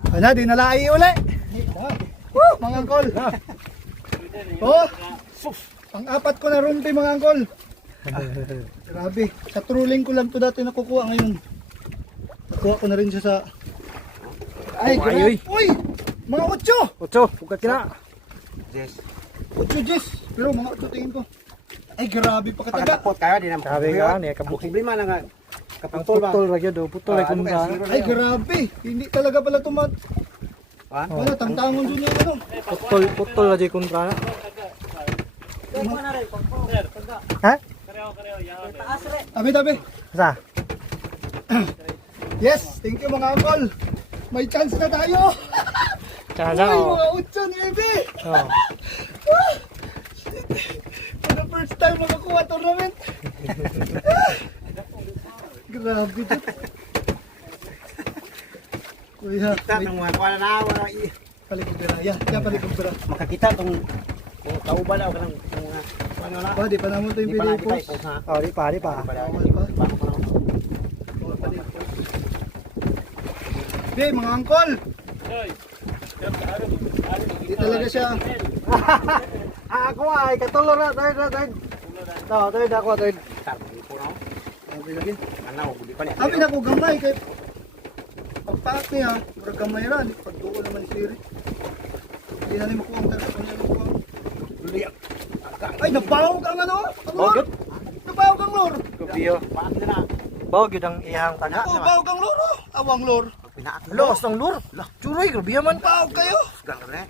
Ano, di nalai uli. Woo, mga angkol. Oh, pang-apat ko na rumpi mga angkol. Grabe, sa trolling ko lang to dati nakukuha ngayon. Nakuha ko na rin siya sa... Ay, grabe. Uy, mga 8. 8, bukat ka na. Yes. 8 Jess, pero mga 8 tingin ko. Ay, grabe pa kataga. Pagkatapot kayo, di na. Sabi ka, niya Ang kabukit. problema lang nga, Ang kaputol ba? putol lagi do, putol ay kung ka. Ay, grabe. Hindi talaga pala tumat. Ha? Wala, tangtangon dun yung ano. Putol lagi kontra. Ha? Tabi, tabi. Sa? Yes, thank you mga angkol. May chance na tayo. Kana Uy, oh. mga 8 ni Ebe. Oh. For the first time nakakuha tournament. Grabe to. Kuya, Kita may nung mga kuha na wala palikubira. Yan palikubira. makakita tong kauban ako ng mga ano na. Pa, di pa naman ito yung Di pa video nakita post. ito ha. Oh, di pa. Di, mga angkol. Di talaga siya. Ako ay katulo na, third. No, third ako, third. Sabi ko na. Okay lagi. Ano, di pa niya. Sabi na ko gamay kay pagpaak niya, mura gamay ran. Pagduko naman si Siri. Hindi na rin makuha ang talaga niya makuha. Ay, nabawag ang ano? Ang lor? Bawag? Nabawag ang lor. Kubiyo. Paak na. Bawag yun ang ihang tagha. Oo, bawag ang lor. Oh. Awang lor. Pinaak na. Los ng lur. Churay, grabiya man. Bawag kayo. Gang na.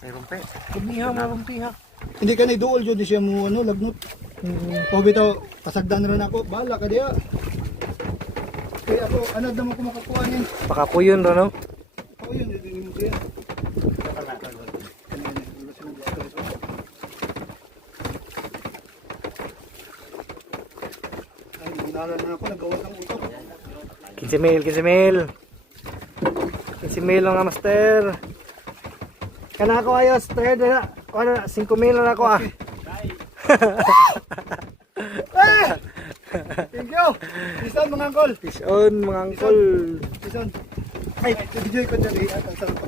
Ay rompe. Kubiha, marumpiha. Hindi ka na iduol dyan, di siya mo ano, lagnot. O bitaw, pasagdan rin ako. Bahala ka diya. Kaya ako, anad naman ko makakuha niyan. Pakapuyon ro no. Ako yun, hindi mo siya. Ay, ginala na ako, nagawa ng utok. 15 mil. 15 mil lang nga master. Kana ako ayos, third na. Ano na, 5 mil na ako ah. Thank you! Peace on mga angkol! Fish on mga angkol. Peace on! Ay, enjoy ko dyan eh. Ang sarap.